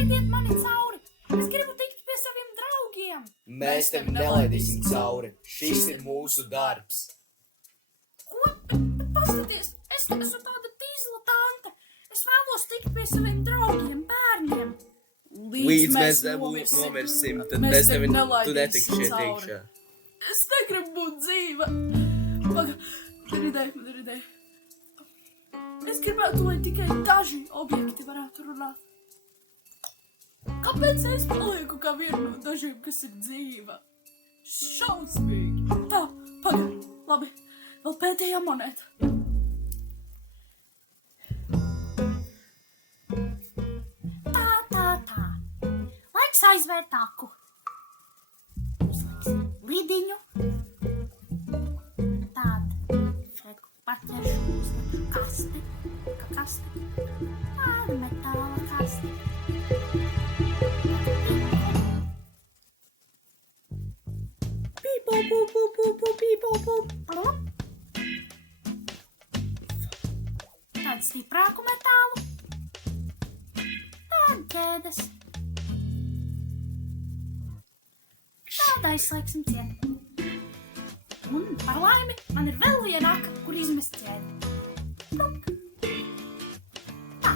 Nelaidiet mani cauri! Es gribu tikt pie saviem draugiem! Mēs tevi nelaidīsim cauri. Šis ir mūsu darbs. Ko? Bet paskaties, es esmu tāda tīzla tante. Es vēlos tikt pie saviem draugiem, bērniem. Līdz mēs nomirsim, tad mēs tevi netiksi šeit iekšā. Es negribu būt dzīva. Paga, man ir ideja. Es gribētu, lai tikai daži objekti varētu runāt. Kāpēc es palieku kā viena no dažiem, kas ir dzīva? Šausmīgi. Tā, paga, labi, vēl pēdējā monēta. Tā. Laiks aizvērt taku. Uzliksim lidiņu. Šeit paķeršu, uzlikšu kasti. Tāda metāla kasti. Pīpo. Tādu stiprāku metālu. Tāda ķēdes. Tāda aizslēgsim ciet. Un par laimi man ir vēl viena aka, kur izmest ķēdi. Tā.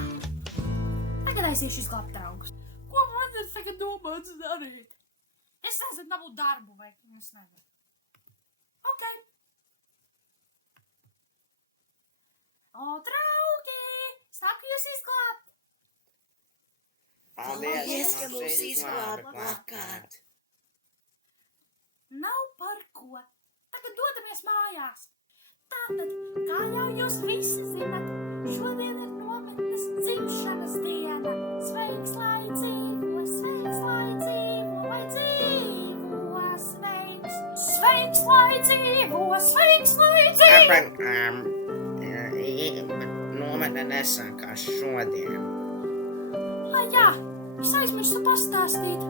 Tagad aiziešu izglābt draugus. Ko man ir tagad domāts darīt? Es nezinu, dabūt darbu vai es nevaru. Ok. O, draugi! Sāku jūs izglābt! Paldies, ka mūs izglāba vakar. Nav par ko. Tagad dodamies mājās. Tātad, kā jau jūs visi zinat, šodien ir nometnes dzimšanas diena. Sveiks, lai dzīvo, vai dzīvo, sveiks. Sveiks, lai dzīvo. Nometne nesākās šodien. Jā, es aizmirstu pastāstīt.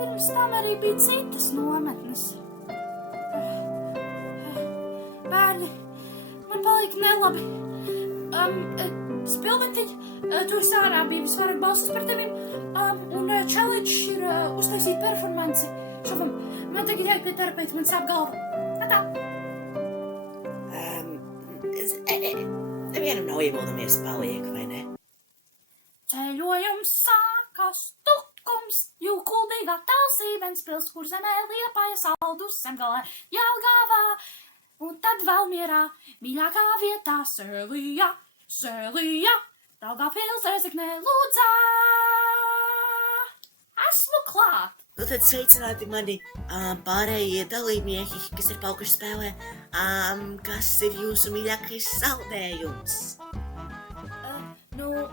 Pirms tam arī bija citas nometnes. Bērni, man palika nelabi. Spilventiņ, tu esi ārā, Bības varat balsas par tevim. Un challenge ir uztaisīt performanci šovam. Man tagad jāiet pie terapeita, man sāp galva. Tā. Nevienam nav iebildamies paliek, vai ne? Ceļojums sākas tukums, Jūkuldīgā Talsī, Ventspils, kur zemē Liepāja, Saldus, Zemgalē, Jelgavā. Un tad Valmierā, mīļākā vietā, Sēlijā, Daugavpils, Rēzeknē, Ludzā. Esmu klāt! Nu tad sveicināti mani pārējie dalībnieki, kas ir palikuši spēlē. Kas ir jūsu mīļākais saldējums?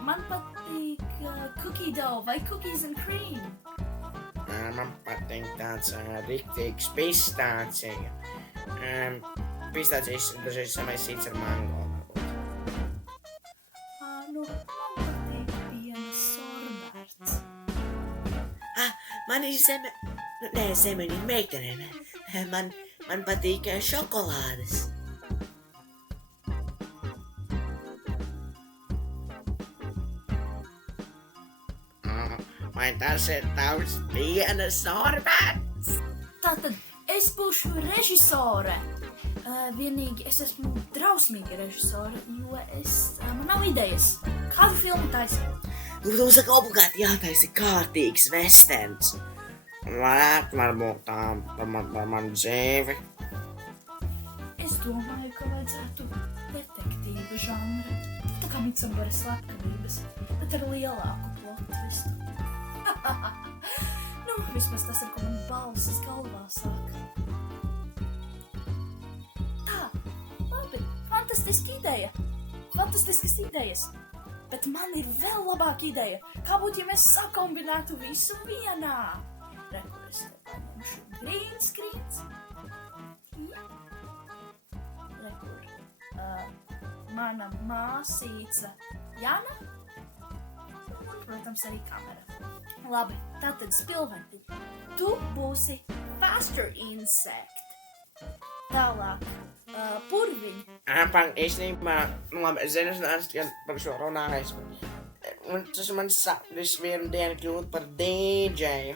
Man patīk cookie dough vai cookies and cream. Man patīk tāds riktīgs pistācija. Pistācijas dažreiz samaisīts ar mango. Man patīk piena sorberts. Man ir zemeņu meitenēm. Man patīk šokolādes. Vai tas ir tavs piena sorberts? Tātad es būšu režisore. Vienīgi es esmu drausmīga režisore, jo man nav idejas. Kādu filmu taisīt? Nu saka obligāti jātaisa kārtīgs vesterns. Varbūt tā par manu dzīvi. Es domāju, ka vajadzētu detektīvu žanru. Tā kā Midsomera slepkavības, bet ar lielāku plot twistu. Vismaz tas ir, ko man balsis galvā sāk. Tā, labi, fantastiska ideja. Fantastiskas idejas. Bet man ir vēl labāka ideja. Kā būtu, ja mēs sakombinētu visu vienā? Rekur, es te paņemšu green screens. Rekur, mana māsīca Jana. Un, protams, arī kamera. Labi, tātad Spilventiņ, tu būsi faster insect. Tālāk, Purviņ. Īstenībā, labi, es zinu, ka par šo runājis. tas man sapnis vienu dienu kļūt par dīdžeju.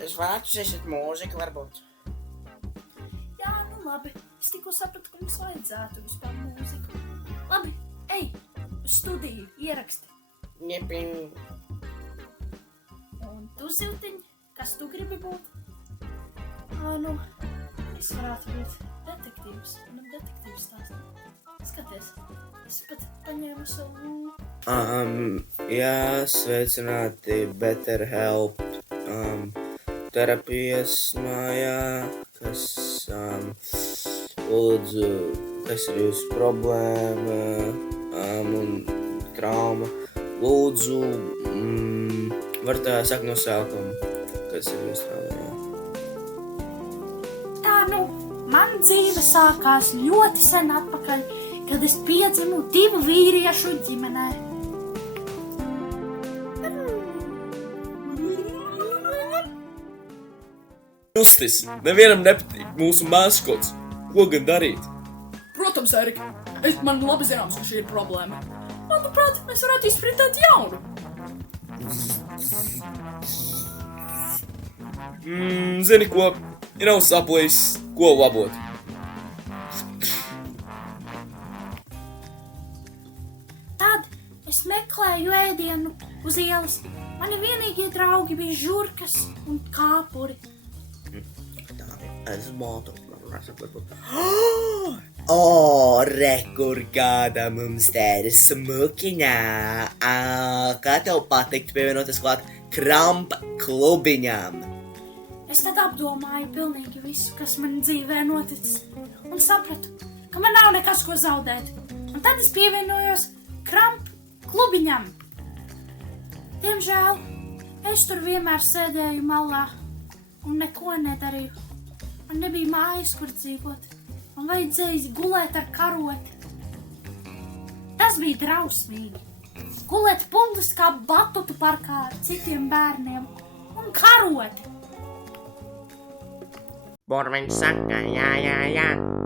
Es varētu uzsēst mūziku, varbūt. Jā, nu labi. Es tikko sapratu, ka mums vajadzētu vispār mūziku. Labi, ej, uz studiju, ieraksti. Jepin. Un tu, Ziltiņ, kas tu gribi būt? Nu, es varētu būt detektīvs. Man detektīvs stāstīt. Skaties, es pat paņēmu savu... Jā, sveicināti BetterHelp terapijas mājā, kas, lūdzu, kas ir jūsu problēma un trauma. Lūdzu, varat sākt no sākuma, kas ir jūsu trauma, Tā, nu, man dzīve sākās ļoti sen atpakaļ, kad es piedzimu 2 vīriešu ģimenē. Justis, nevienam nepatīk mūsu maskots. Ko gan darīt? Protams, Erika, man labi zināms, ka šī ir problēma. Manuprāt, mēs varētu izpritēt jaunu. Zini ko? Ja nav saplējis, ko labot? Tad es meklēju ēdienu uz ielas. Mani vienīgie draugi bija žurkas un kāpuri. Es mātu. Re, kur kāda mums te ir smukiņā. Kā tev patikt pievienoties klāt Kramp klubiņam? Es tad apdomāju pilnīgi visu, kas man dzīvē noticis, un sapratu, ka man nav nekas, ko zaudēt. Un tad es pievienojos Kramp klubiņam. Diemžēl, es tur vienmēr sēdēju malā un neko nedarīju. Man nebija mājas, kur dzīvot. Man vajadzēja gulēt ar karoti. Tas bija drausmīgi. Gulēt publiskā batutu parkā ar citiem bērniem un karoti. Borviņš saka, jā,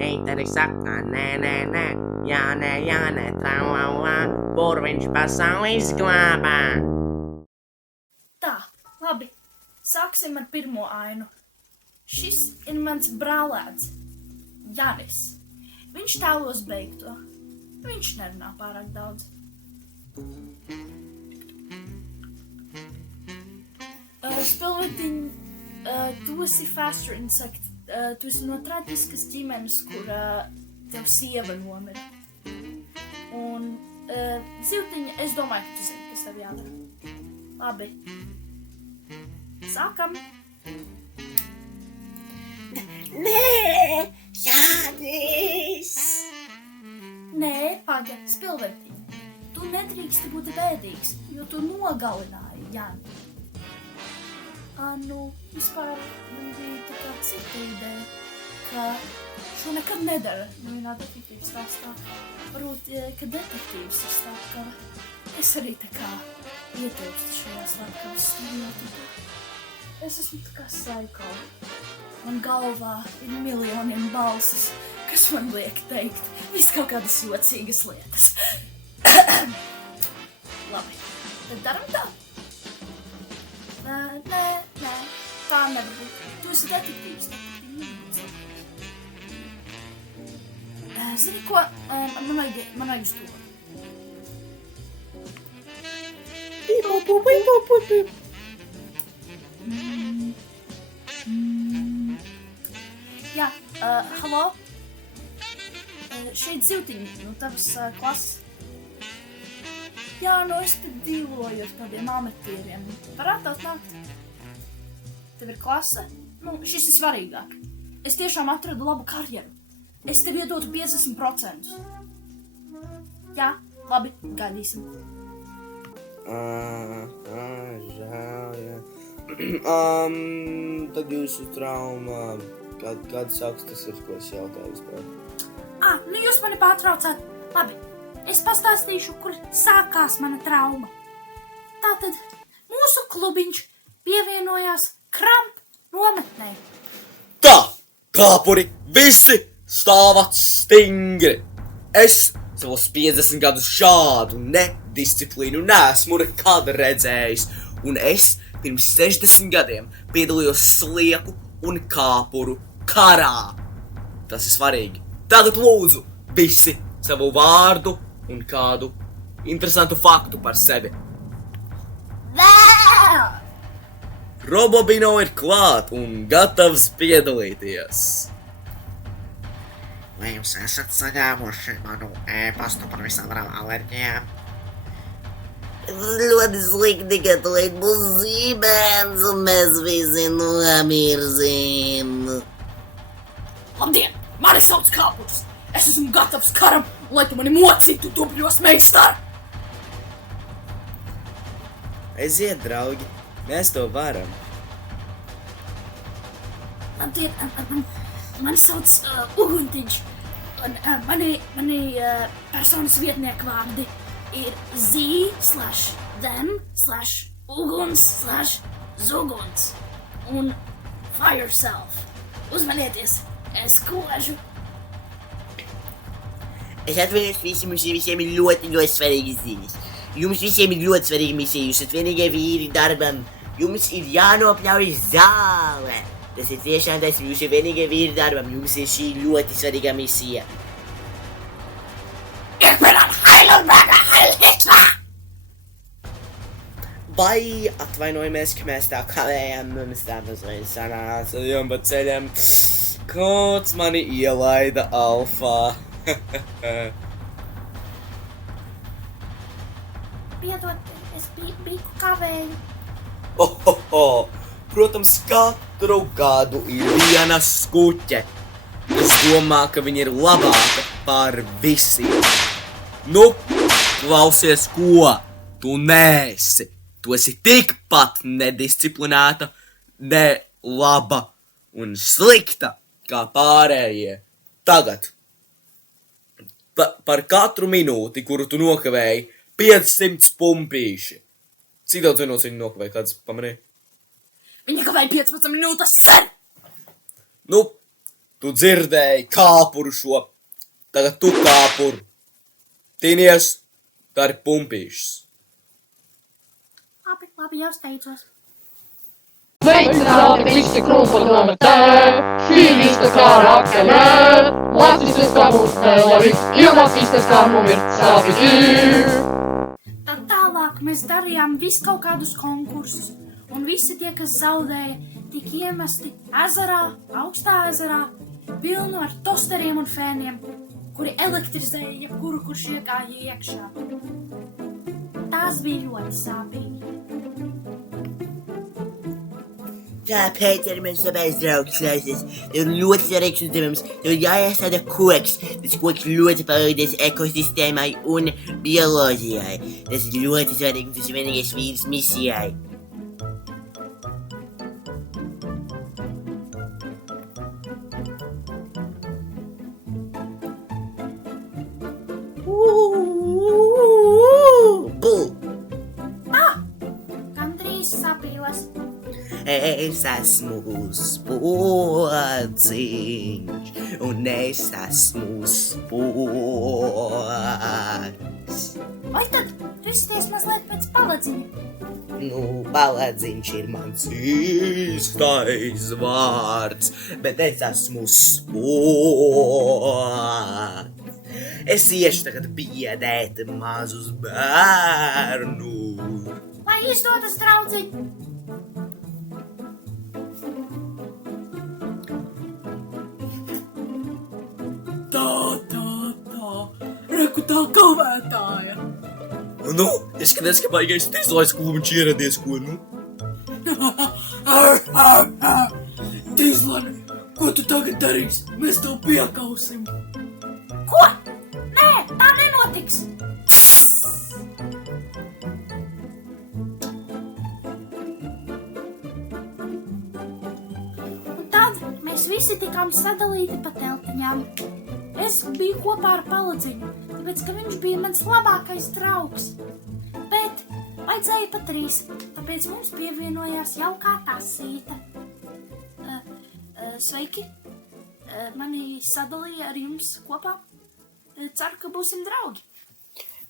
Eiteri saka, nē, jā, traulā, Borviņš pasauli izglābā. Tā, labi, sāksim ar pirmo ainu. Šis ir mans brālēns, Janis. Viņš tēlos beigto. Viņš nerunā pārāk daudz. Spilvetiņ, tu esi fast insect. Tu esi no traģiskas ģimenes, kur tev sieva nomira. Un, Ziltiņa, es domāju, ka tu zini, kas tev jādara. Labi. Sākam. Nē, Jānis! Nē, pagaid, Spilvetiņ. Tu nedrīksti būt bēdīgs, jo tu nogalināji Jani. Vispār man bija tā kā cita ideja, ka šo nekad nedara vienā detektīvas stāstā. Varbūt, ka detektīvs ir slepkava. Es arī tā kā ietilpstu šajā slepkavas stereotipā. Es esmu tā kā psycho. Man galvā ir miljoniem balsis, kas man liek teikt viss kaut kādas jocīgas lietas. Labi, tad daram tā. Nē, tā nevar būt. Tu esi detektīvs. Zini ko, man vajag uz to. Jā, halo? Šeit Ziltiņa, no tavas klases. Jā, es te dzīvoju ar tādiem amatieriem. Varētu atnākt? Tev ir klase? Šis ir svarīgāk. Es tiešām atradu labu karjeru. Es tev iedotu 50%. Jā, labi, gaidīsim. Žēl, jā. Tad jūsu trauma, kad sāks tas ir, ko es jautāju vispār? Jūs mani pārtraucāt. Labi, es pastāstīšu, kur sākās mana trauma. Tātad mūsu klubiņš pievienojās Kramp nometnē. Tā, kāpuri, visi stāvat stingri. Es savos 50 gadus šādu nedisciplīnu neesmu nekad redzējis, un es pirms 60 gadiem piedalījos slieku un kāpuru karā. Tas ir svarīgi. Tagad lūdzu visi savu vārdu un kādu interesantu faktu par sevi. Robobino ir klāt un gatavs piedalīties. Vai jūs esat saņēmuši manu e-pastu par visām alerģijām? Ļoti slikti, ka tūlīt būs zīmēns un mēs visi nomirsim. Labdien! Mani sauc Kāpurs! Es esmu gatavs karam, lai tu mani mocītu dubļos, meistar! Aiziet, draugi, mēs to varam. Labdien! Mani sauc Uguntiņš. Mani personas vietnieku vārdi ir Z/them/uguns/zuguns un fire self. Uzmanieties, es kožu. Es atvainojos visiem, mums visiem ir ļoti svarīgas ziņas. Jums visiem ir ļoti svarīga misija, jūs esat vienīgie vīri darbam. Jums ir jānopļauj zāle. Tas ir tiešām taisnība, jūs esat vienīgie vīri darbam, jums ir šī ļoti svarīga misija. Ich bin ein Heidelberger Heilhitler! Vai atvainojamies, ka mēs tā kavējam, mums tā mazliet sanāca pa ceļam. Kāds mani ielaida alfā. Piedod, es biju kavēju. Protams, katru gadu ir viena skuķe. Es domāju, ka viņa ir labāka par visiem. Nu, klausies, ko? Tu neesi. Tu esi tikpat nedisciplinēta, nelaba un slikta kā pārējie. Tagad. Par katru minūti, kuru tu nokavēji, 500 pumpīši. Cik daudz vienos viņu nokavēji, kāds pamanīja? Viņa kavēja 15 minūtes sen! Nu, tu dzirdēji kāpuru šo. Tagad tu kāpuru. Tīnies, tā ir pumpīšas. Labi, jau steidzos. Sveicināti visi krūpa nometē, šī vista kā rakelē, latvistiskā mūspēle, iemācīsties kā nomirt sāpīgi. Tad tālāk mēs darījām visu kaut kādus konkursus, un visi tie, kas zaudēja, tika iemesti ezerā, augstā ezerā, pilnu ar tosteriem un fēniem, kuri elektrizēja jebkuru, kurš iegāja iekšā. Tās bija ļoti sāpīgi. Tā, Pēter, mans labais draugs, klausies. Tev ir ļoti svarīgs uzdevums. Tev ir jāiestāda koks. Tas koks ļoti palīdzēs ekosistēmai un bioloģijai. Tas ir ļoti svarīgi, tas ir vienīgais vīrs misijai. Gandrīz sapījos. Es esmu spodziņš, un es esmu spods. Vai tad tu izskaties mazliet pēc paladziņa? Nu, paladziņš ir mans īstais vārds, bet es esmu spods. Es iešu tagad biedēt mazus bērnus. Lai izdodas, draudziņ! Reku tā kavētāja! Nu, izskatās, ka baigais tīzlais klubiņš ieradies, ko, nu? Tīzlani, ko tu tagad darīsi? Mēs tev piekausim! Ko? Nē, tā nenotiks! Un tad mēs visi tikām sadalīti pa teltiņām. Es biju kopā ar paladziņu, tāpēc, ka viņš bija mans labākais draugs. Bet vajadzēja pa 3, tāpēc mums pievienojās jaukā tasīta. Sveiki! Mani sadalīja ar jums kopā. ceru, ka būsim draugi.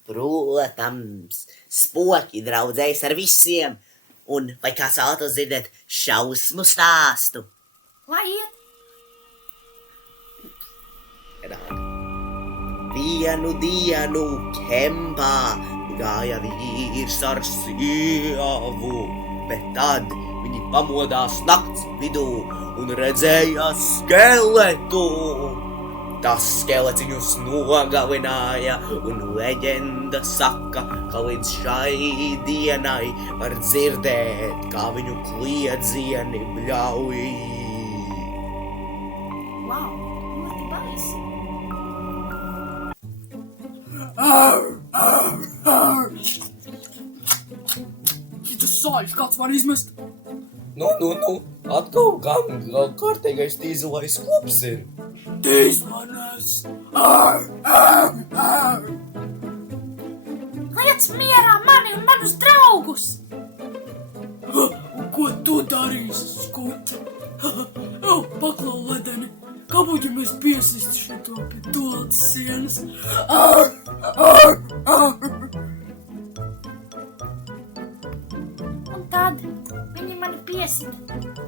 Protams, spoki draudzējas ar visiem. Un vai kāds vēlētos dzirdēt šausmu stāstu? Lai iet! Vienu dienu kempā gāja vīrs ar sievu, bet tad viņi pamodās nakts vidū un redzēja skeletu. Tas skelets viņus nogalināja, un leģenda saka, ka līdz šai dienai var dzirdēt, kā viņu kliedzieni bļauj. Wow, ļoti baisi. Tas sāļš, kāds var izmest? Nu, atkal gan kārtīgais tīzelais kops ir. Tīzlanes! Liec mierā mani un manus draugus! Un ko tu darīsi, skuta? Paklau ledeni, kā būtu mēs piesisti šito pie toaletes sienas? Un tad viņi mani piesita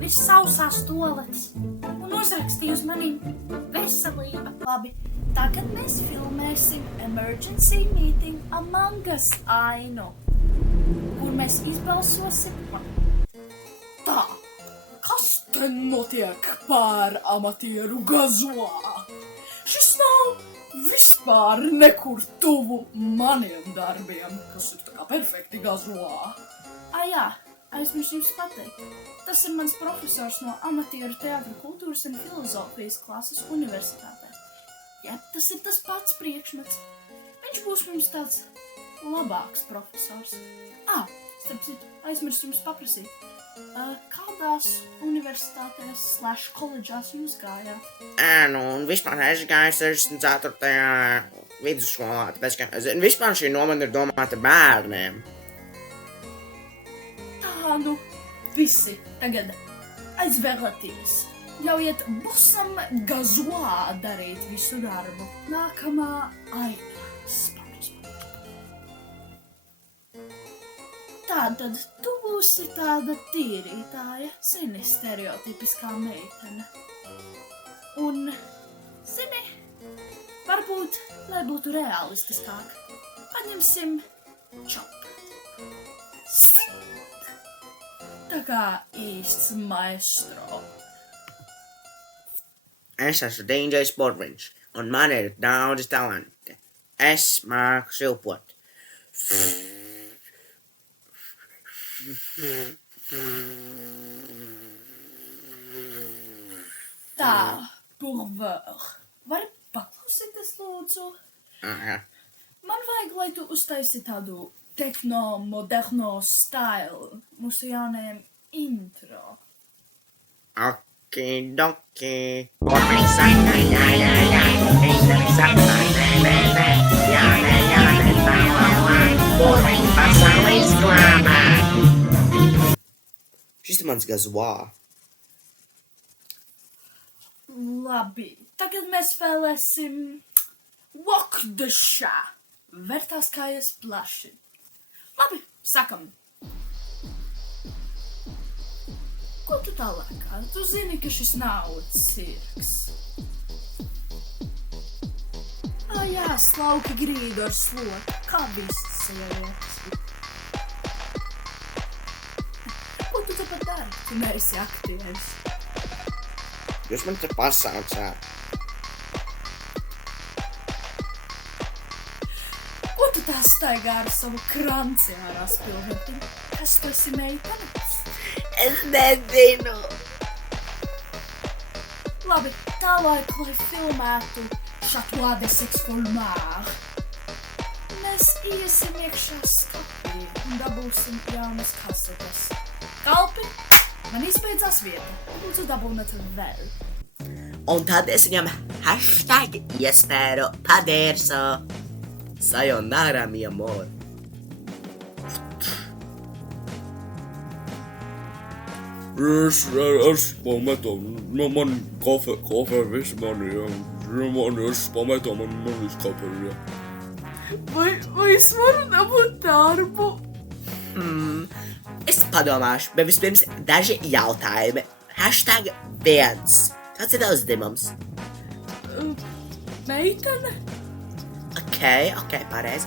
virs sausās toaletes un uzrakstīja uz manīm veselība. Labi, tagad mēs filmēsim Emergency Meeting Among Us ainu, kur mēs izbalsosim. Tā, kas te notiek pār amatieru gazoā? Šis nav vispār nekur tuvu maniem darbiem, kas ir tā kā perfekti gazoā. Jā, aizmirsu jums pateikt. Tas ir mans profesors no amatieru teātra kultūras un filozofijas klases universitātē. Jā, tas ir tas pats priekšmets. Viņš būs mums tāds labāks profesors. Starp citu, aizmirsu jums paprasīt. Kādās universitātēs / koledžās jūs gājāt? Vispār es gāju 64. vidusskolā, tāpēc, ka vispār šī nomada ir domāta bērniem. Visi tagad aizvēlēties. Ļaujiet bosam gazoā darīt visu darbu. Nākamā aina. Tātad tu būsi tāda tīrītāja, zini, stereotipiskā meitene. Un, zini, varbūt, lai būtu realistiskāk, paņemsim čop. Tā kā īsts maestro. Es esmu DJs Borviņš, un man ir daudz talanti. Es māku šilpot. Tā, purveur. Vari paklausīties, lūdzu? Man vajag, lai tu uztaisi tādu tehno-moderno stilu mūsu jaunajiem intro. Okidoki. Šis ir mans gazoā. Labi, tagad mēs spēlēsim Walk the Shah. Vērtās kājas plaši. Labi, sakam. Ko tu tā lēkā? Tu zini, ka šis nav cirks. Jā, slauki grīdu ar sloku, kā viss sievietes. Ko tu tepat dari? Tu neesi aktieris. Jūs man te pasaucāt. Ko tu tā staigā ar savu kranci ārā spilventiņu? Kas tu esi, meitene? Es nezinu. Labi, tālāk, lai filmētu Château de Sexcolmar. Mēs iesim iekšā skapī un dabūsim jaunas kasetes. Kalpi, man izbeidzās vieta. Lūdzu, dabūnat vēl. Un tad es viņam hashtag iespēru paderso. Sayonara, mi amor. Es pametu, man kofē visi mani Man, es pametam, man viss kāpēc, jā. Vai es varu dabūt darbu? Es padomāšu, bet vispirms daži jautājumi. #1. Kāds ir tavs dzimums? Meitene? Ok, pareizi.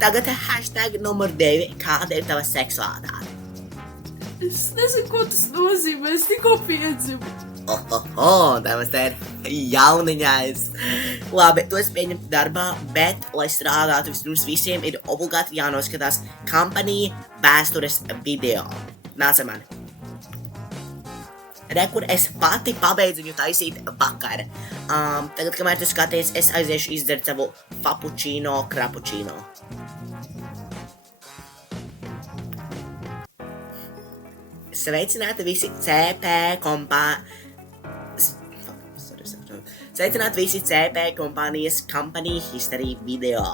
Tagad #2. Kāda ir tava seksualitāte? Es nezinu, ko tas nozīmē, es tikko piedzimu. Tavas te ir jauniņais. Labi, tu esi pieņemta darbā, bet, lai strādātu vispirms visiem, ir obligāti jānoskatās kampaņija vēstures video. Nāc ar mani. Re, kur es pati pabeidzu viņu taisīt vakar. Tagad, kamēr tu skaties, es aiziešu izdzert savu frappuccino, krapučino. Sveicināti visi CP kompānijas Company History video.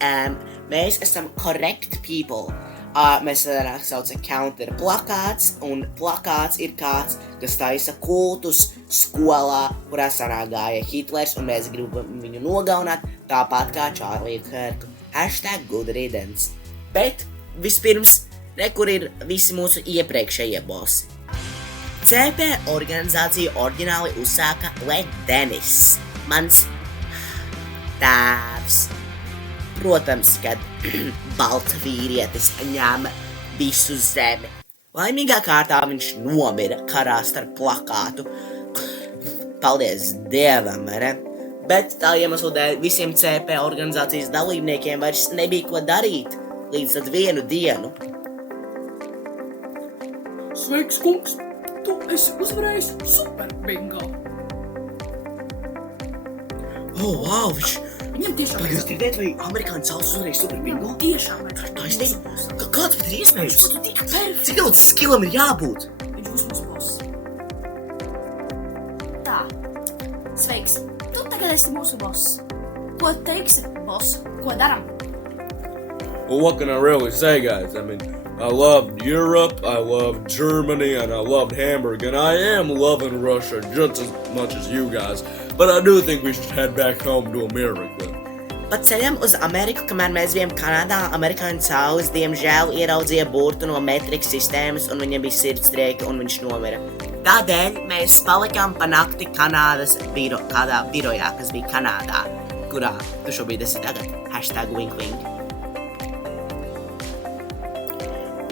Mēs esam correct people. Mēs saucam counter plakāts, un plakāts ir kāds, kas taisa kultus skolā, kurā sanāgāja Hitlers, un mēs gribam viņu nogalināt, tāpat kā Čārliju Kirku. #good riddance. Bet vispirms, kur ir visi mūsu iepriekšējie bosi. CP organizāciju oriģināli uzsāka Led Denis, mans tēvs. Protams, kad balts vīrietis ņēma visu zemi. Laimīgā kārtā viņš nomira karā starp plakātu. Paldies Dievam, ne? Bet tā iemesla dēļ visiem CP organizācijas dalībniekiem vairs nebija ko darīt līdz tad vienu dienu. Sveiks, kungs! Tu esi uzvarējis super bingo! Wow, Viņam tiešām Vai jūs dzirdēt, vai amerikāņu saules uzreiz super bingo? tiešām Taisnība. Kāds pat ir iespējams? Tu tik perfekts! Cik daudz skillam ir jābūt? Viņš būs mūsu boss. Tā, sveiks, tu tagad esi mūsu boss. Ko teiksi, boss? Ko daram? Well, what can I really say, guys? I mean, I loved Europe, I loved Germany, and I loved Hamburg, and I am loving Russia just as much as you guys. But I do think we should head back home to America. Pa ceļam uz Ameriku, kamēr mēs bijām Kanādā, amerikāņu saules diemžēl ieraudzīja burtu no Matrix sistēmas, un viņam bija sirdstrieki, un viņš nomira. Tādēļ mēs palikām pa nakti Kanādas kādā birojā, kas bija Kanādā, kurā tu šobrīd esi tagad. #winkwink.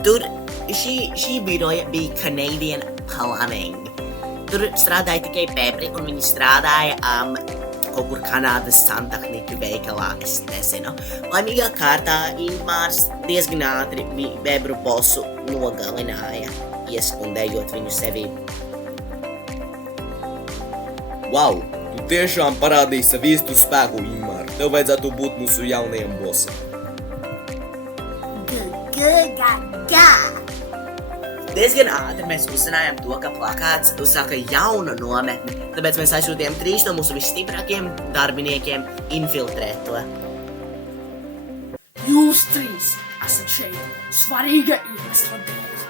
Tur šī biroja bija Canadian Plumbing. Tur strādāja tikai bebri, un viņi strādāja kaut kur Kanādas santehniku veikalā, es nezinu. Laimīgā kārtā Ingmārs diezgan ātri bebru bosu nogalināja, ieskundējot viņu sevi. Wow, tu tiešām parādīji savu īstu spēku, Ingmār. Tev vajadzētu būt mūsu jaunajam bosam. Diezgan ātri mēs uzzinājām to, ka plakāts uzsāka jaunu nometni, tāpēc mēs aizsūtījām 3 no mūsu visstiprākajiem darbiniekiem infiltrēt to. Jūs 3 esat šeit svarīga iemesla dēļ.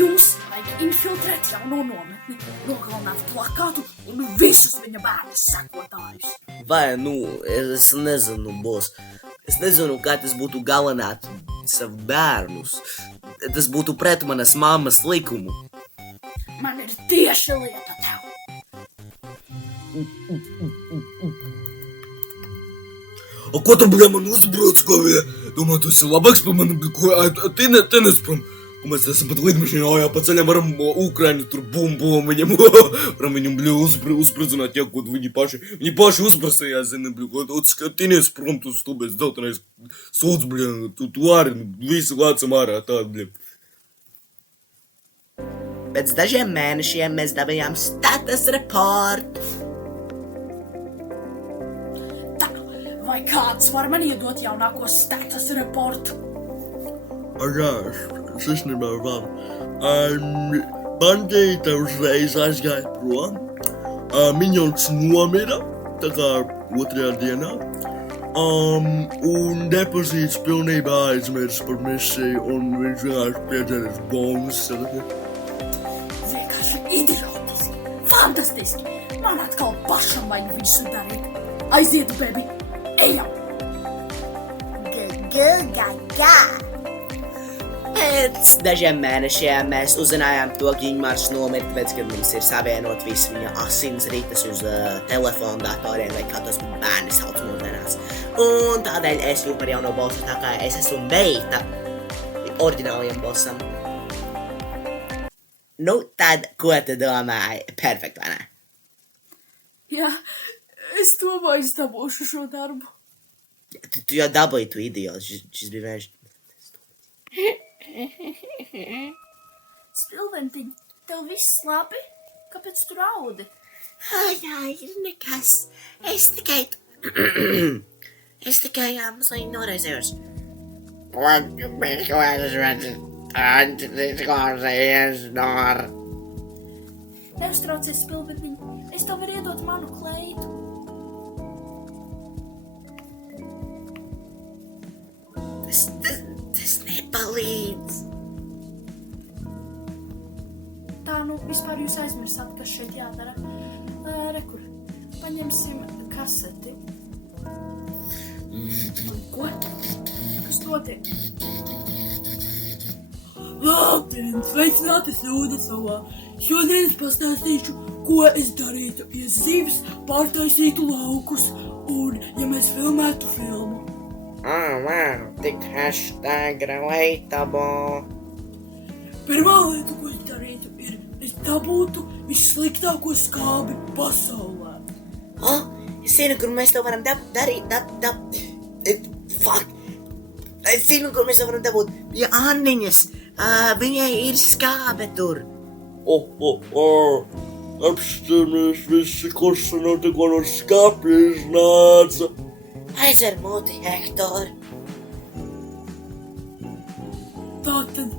Jums vajag infiltrēt jauno nometni, nogalināt plakātu un visus viņa bērnu sekotājus. Vai, es nezinu, boss. Es nezinu, kā tas būtu galināt savu bērnus. Tas būtu pret manas mammas likumu. Man ir tieši lieta tev. Ko tu, bļa, man uzbrauc, ko, bļa? Domā, tu esi labāks par mani, bļa, ko, te nespram. Un mēs esam pat lidmašīnā, jā, pa ceļam varam Ukraiņu tur bumbu, viņam, varam viņam, bļa, uzspridzināt, jā, ko viņi paši uzprasījās, zini, bļa, skatīnies prom, tu stubēs, dautanais sots, bļa, tu arī, visi lēcam ārā, tād, bļa. Pēc dažiem mēnešiem mēs dabījām status report. Tā, vai kāds var man iedot jaunāko status reportu? Jā, es īstenībā varu. Bandīte uzreiz aizgāja prom. Miņons nomira, tā kā 2. dienā. Un depozīts pilnībā aizmirs par misiju, un viņš vienkārši piedzēries bonus. Vienkārši idiotiski, fantastiski. Man atkal pašam vajag visu darīt. Aiziet, bebi, ejam! Pēc dažiem mēnešiem mēs uzzinājām to, ka Ingmārs nomira, tāpēc, ka mums ir savienot visi viņa asins rites uz telefonu datoriem, vai kā tos bērni sauc mūsdienās. Un tādēļ es kļuvu par jauno bossu, tā kā es esmu meita oriģinālajiem bossam. Nu, tad, ko tu domāji? Perfekt, vai ne? Jā, es domāju, es dabūšu šo darbu. Tu jau dabūji, tu idiots, šis bija vienkārši... Spilventiņ, tev viss labi? Kāpēc tu raudi? Jā, ir nekas. Es tikai mazliet noraizējos. Neuztraucies, Spilventiņ, es tev varu iedot manu kleitu. Tas nepalīdz. Tā, nu, vispār jūs aizmirsāt, kas šeit jādara. Rekur, paņemsim kaseti. Ko? Kas notiek? Labdien, sveicināti Sūdecavā! Šodien es pastāstīšu, ko es darītu, ja zivs pārtaisītu laukus un ja mēs filmētu filmu. Wow, tik #relatable. Pirmā lieta, ko es darītu, ir, es dabūtu vissliktāko skābi pasaulē. Es zinu, kur mēs to varam darīt. Fuck. Es zinu, kur mēs to varam dabūt. Pie Anniņas. Viņai ir skābe tur. Apstāmies visi, kurš no tikko no skāpja iznāca. Aizver muti, Hektor. Tātad,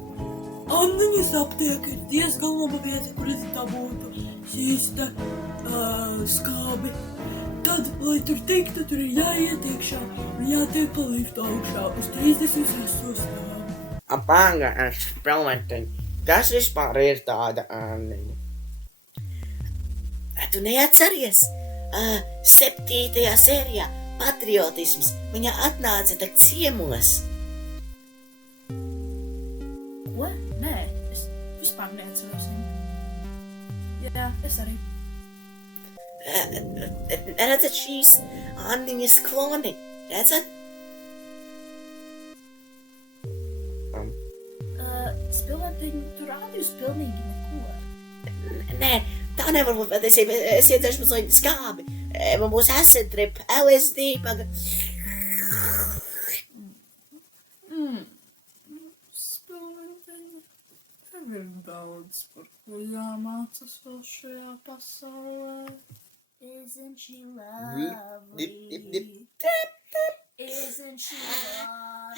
Anniņas aptieka ir diezgan laba vieta, kur es dabūtu šīs te skābi. Tad, lai tur tiktu, tur ir jāiet iekšā un jātiek pa liftu augšā uz 36. stāvu. Apanga, Spilventiņ. Kas vispār ir tāda Anniņa? Tu neatceries? 7. sērijā patriotisms. Viņa atnāca tak ciemos. Ko? Nē, es vispār neatceros viņu. Jā, es arī. Redzat šīs Anniņas kloni? Redzat? Spilventiņ, tu rādi uz pilnīgi neko. Nē, tā nevar būt patiesība. Es iedzeršu mazliet skābi. Man būs acid trip, LSD, Spilventiņ, tev ir daudz, par ko jāmācas vēl šajā pasaulē. Isn't she lovely? Isn't she wonderful?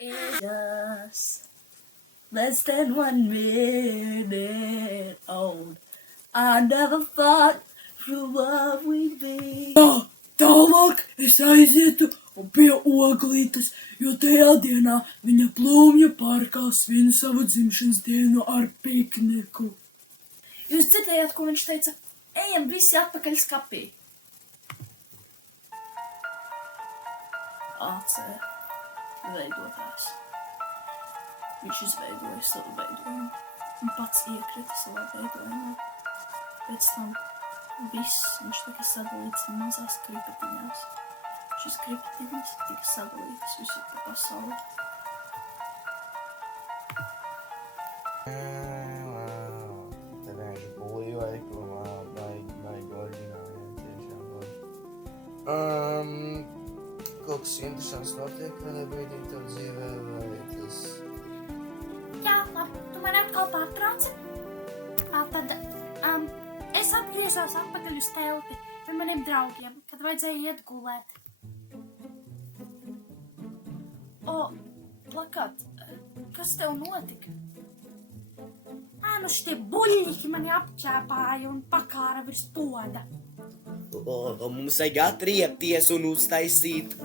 It's just less than 1 minute old. I never thought through love we'd be. Tā, tālāk es aizietu un pie Oglītes, jo tajā dienā viņa Plūmja parkā svin savu dzimšanas dienu ar pikniku. Jūs dzirdējāt, ko viņš teica? Ejam visi atpakaļ skapī. AC veidotājs. Viņš izveidoja savu veidojumu un pats iekrita savā veidojumā. Pēc tam viss viņš tika sadalīts mazās kripatiņās. Šis kripatiņas tika sadalītas visur pa pasauli. Tad vienkārši bulīju, baigi oriģināli, tiešām baigi. Kaut kas interesants notiek kādā brīdī tev dzīvē, vai tas... Jā, labi, tu mani atkal pārtrauci. Tad es atgriezos atpakaļ uz telti pie maniem draugiem, kad vajadzēja iet gulēt. Plakat, kas tev notika? Nu šitie buļļiki mani apķēpāja un pakāra virs poda. Mums vajag atriepties un uztaisīt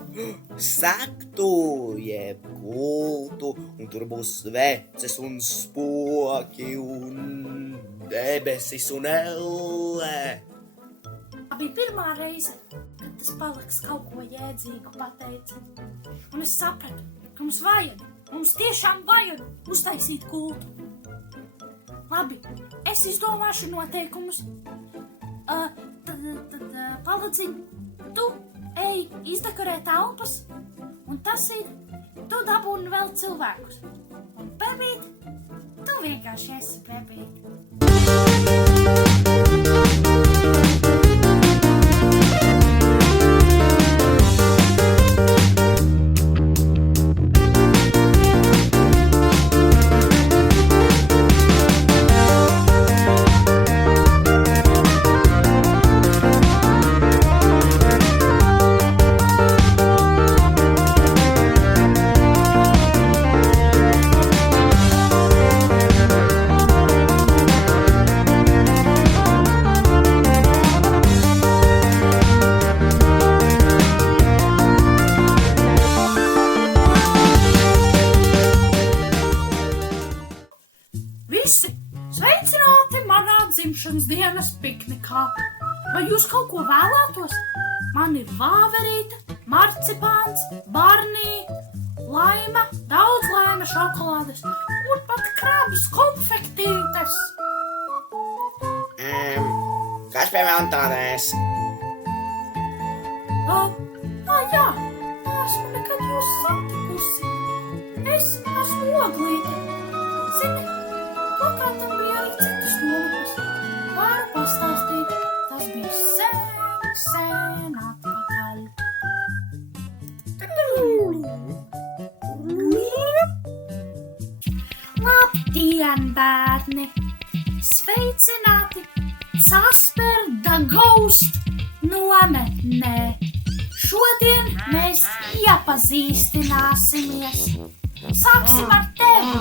sektu, jeb kultu, un tur būs sveces un spoki un debesis un elle. Tā bija pirmā reize, kad tas Palaks kaut ko jēdzīgu pateica. Un es sapratu, ka mums tiešām vajag uztaisīt kultu. Labi, es izdomāšu noteikumus. Tad Paladziņ, tu ej izdekorē telpas, un tas ir, tu dabūni vēl cilvēkus. Un Pepīt, tu vienkārši esi Pepīt. Visi sveicināti manā dzimšanas dienas piknikā. Vai jūs kaut ko vēlētos? Man ir vāverīte, marcipāns, barnī, laima, daudz laima šokolādes un pat krabas konfektītes. Kas pie melntānēs? Jā, esmu nekad jūs satikusi. Es esmu Oglīte. Zini, plakātam bija arī citas nolūkas. Varu pastāstīt, tas bija sen atpakaļ. Labdien, bērni! Sveicināti Casper the Ghost nometnē! Šodien mēs iepazīstināsimies. Sāksim ar tevi,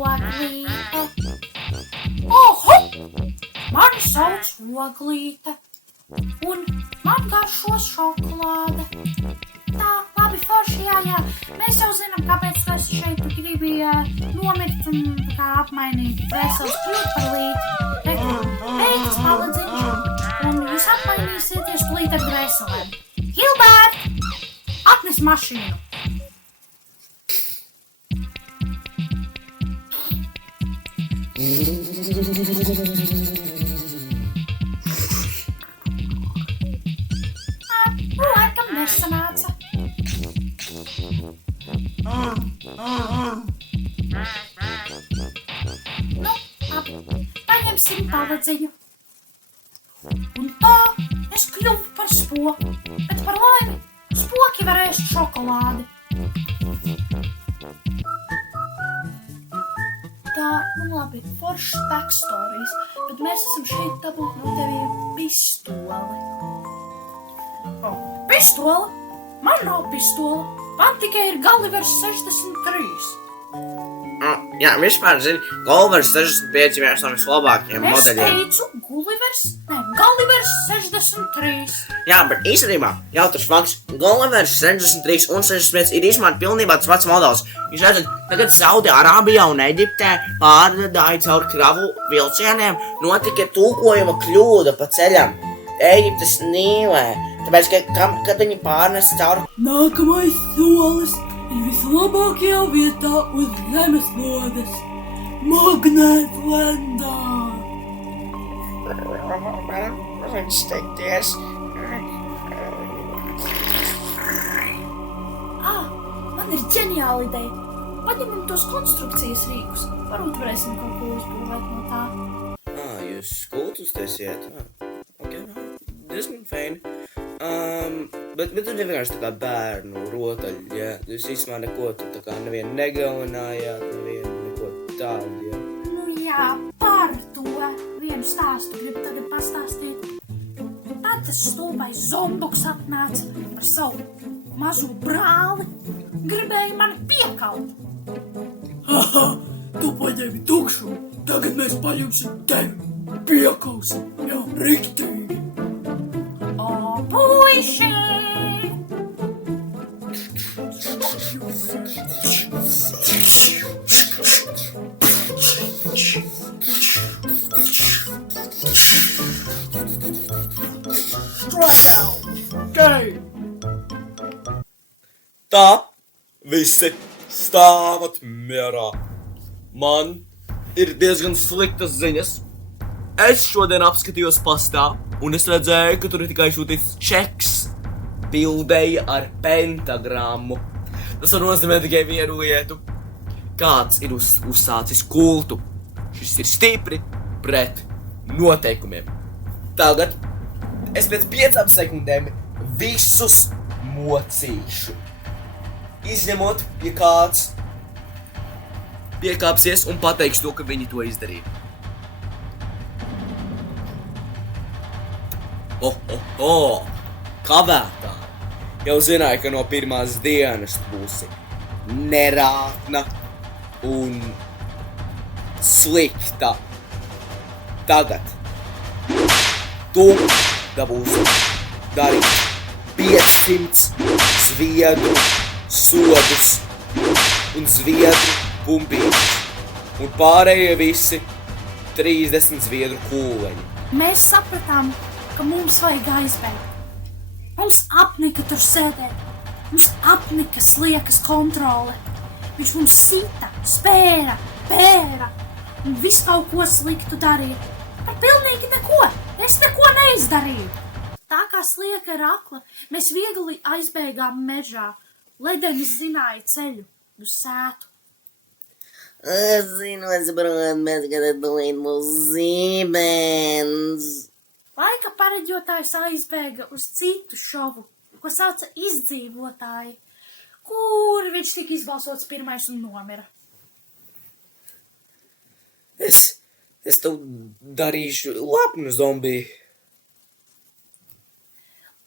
Oglīte. Oho! Mani sauc Oglīte. Un man garšo šokolāde. Tā, labi, forši, jā. Mēs jau zinām, kāpēc tu esi šeit. Tu gribi nomirt un kā apmainīt veseles kļūt par līti. Beigts Paladziņš. Un jūs apmainīsieties plīt ar dvēselēm. Hilbert! Atnes mašīnu! Laikam nesanāca. Nu, labi, paņemsim Paladziņu. Un tā es kļuvu par spoku, bet par laimi spoki var ēst šokolādi. Tā, nu labi, foršs backstories, bet mēs esam šeit dabūt no tevi pistoli. Pistola? Man nav pistola, man tikai ir Gullivers 63. Jā, vispār, zini, Gullivers 65 ir viens no vislabākajiem modeļiem. Es teicu Gullivers 63. Jā, bet īstenībā jautrs fakts, Gullivers 63 un 65 ir īstenībā pilnībā tas pats modelis. Jūs redzat, tagad Saudi-Arābijā un Eģiptē pārvadāja caur kravu vilcieniem, notika tulkojuma kļūda pa ceļam Eģiptes Nīlē. Tāpēc, kad viņi pārnes caur... Nākamais solis ir vislabākajā vietā uz zemeslodes - Magnētlendā. Viņš steigties. Man ir ģeniāla ideja. Paņemam tos konstrukcijas rīkus. Varbūt varēsim kaut ko uzbūvēt no tā. Jūs skultus taisiet? Ok, diezgan feini. Bet tur vienkārši tā kā bērnu rotaļi, jā. Jūs īstenībā neko tur tā kā nevienu negalinājāt, nevienu neko tādu, jā. Nu jā, par to vienu stāstu gribu tagad pastāstīt. Tad tas stulbais zombuks atnāca ar savu mazo brāli. Gribēja mani piekaut. Haha, tu paņēmi tukšu, tagad mēs paņemsim tevi. Piekausim, jā, riktīgi. O, puiši! Tā, visi stāvat mierā. Man ir diezgan sliktas ziņas. Es šodien apskatījos pastā, un es redzēju, ka tur ir tikai šūtīts čeks bildei ar pentagrammu. Tas var nozīmēt tikai vienu lietu. Kāds ir uzsācis kultu. Šis ir stipri pret noteikumiem. Tagad es pēc 5 sekundēm visus mocīšu. Izņemot, ja kāds piekāpsies un pateiks to, ka viņi to izdarīja. Kavētāji! Jau zināju, ka no pirmās dienas būsi nerātna un slikta. Tagad tu dabūsi darīt 500 zviedru sodus un zviedru bumbītus. Un pārējie visi 30 zviedru kūleņi. Mēs sapratām, ka mums vajag aizbēgt. Mums apnika tur sēdēt. Mums apnika sliekas kontrole. Viņš mums sita, spēra, pēra un visu kaut ko sliktu darīja. Par pilnīgi neko. Es neko neizdarīju. Tā kā slieka ir akla, mēs viegli aizbēgām mežā. Ledenis zināja ceļu uz sētu. Es zinu, protams, ka tad līdz mūs zīmens. Laika pareģotājs aizbēga uz citu šovu, ko sauca Izdzīvotāji, kur viņš tika izbalsots pirmais un nomira. Es tev darīšu lepnu zombiju.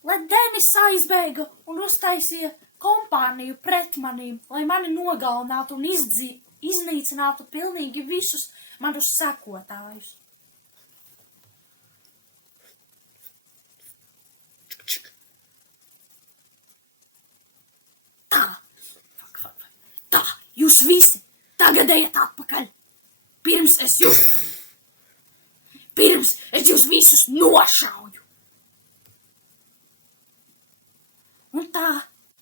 Ledenis aizbēga un uztaisīja kompāniju pret manīm, lai mani nogalinātu un iznīcinātu pilnīgi visus manus sekotājus. Tā, jūs visi tagad ejat atpakaļ. Pirms es jūs visus nošauju. Un tā,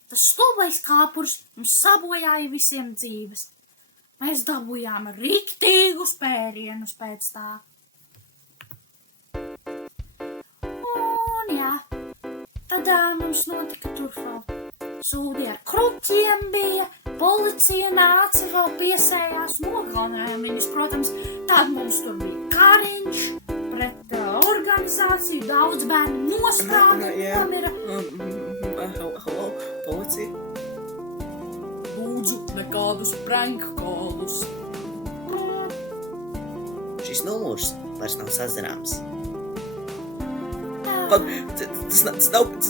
tas stulbais kāpurs mums sabojāja visiem dzīves. Mēs dabūjām riktīgus pērienus pēc tā. Un jā, tad mums notika turfā. Sūdi ar kruķiem bija, policija nāca vēl piesējās, nogalinājām viņus, protams, tad mums tur bija kariņš pret organizāciju, daudz bērnu nosprāda un nomira. Hello, policija? Lūdzu, nekādus prank callus. Šis numurs vairs nav sazināms. Tas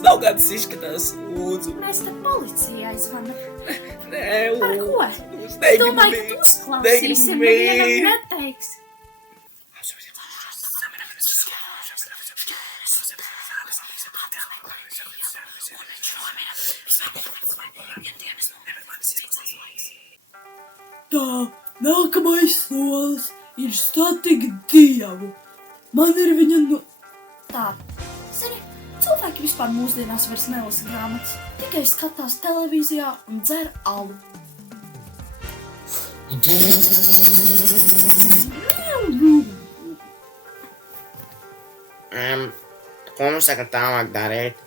nav kāds izskatās, lūdzu. Mēs te policijai zvanam. Nē, Par ko? Es Es domāju, ka tu uzklausīsi, nevienam neteiks. Tā, nākamais solis ir satikt Dievu. Man ir viņa Tā, zini, cilvēki vispār mūsdienās vairs nelasa grāmatas, tikai skatās televīzijā un dzer alu. Ko mums tagad tālāk darīt?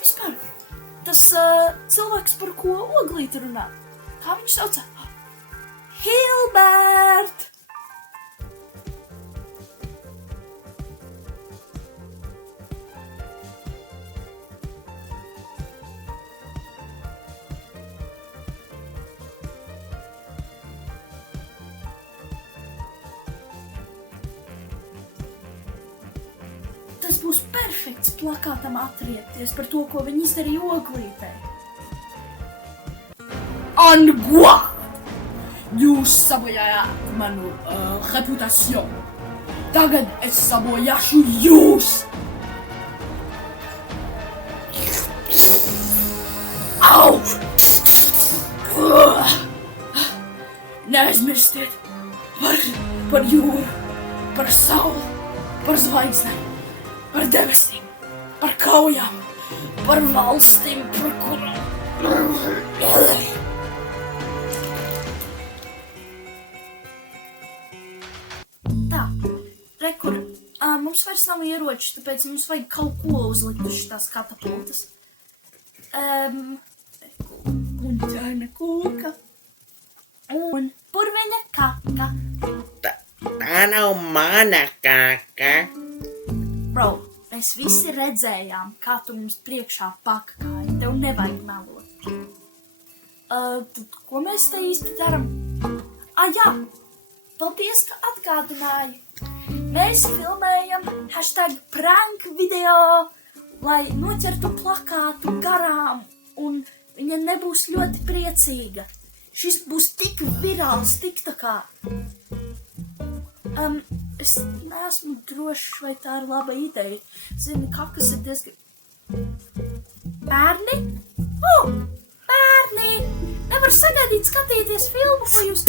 Vispār, tas cilvēks, par ko Oglīte runā, kā viņš sauca? Hilbert! Tas būs perfekts plakātam atriepties par to, ko viņi izdarīja Oglītei. Angua! Jūs sabojājāt manu reputāciju. Tagad es sabojāšu jūs! Au! Neaizmirstiet par jūru, par sauli, par zvaigznēm. Par debesīm, par kaujām, par valstīm, par kurām Tā, rekur, mums vairs nav ieroči, tāpēc mums vajag kaut ko uzlikt uz šitās katapultas. Puņķaina kūka un purveņa kaka. Tā nav mana kaka. Bro, mēs visi redzējām, kā tu mums priekšā pakāji. Tev nevajag melot. Tad ko mēs te īsti daram? Jā, paldies, ka atgādināji. Mēs filmējam #prank video, lai noķertu plakātu garām, un viņa nebūs ļoti priecīga. Šis būs tik virāls, tik tā kā. Es neesmu drošs, vai tā ir laba ideja. Zini, kakas ir diezgan... Bērni? Bērni! Nevar sagaidīt skatīties filmu, ko jūs...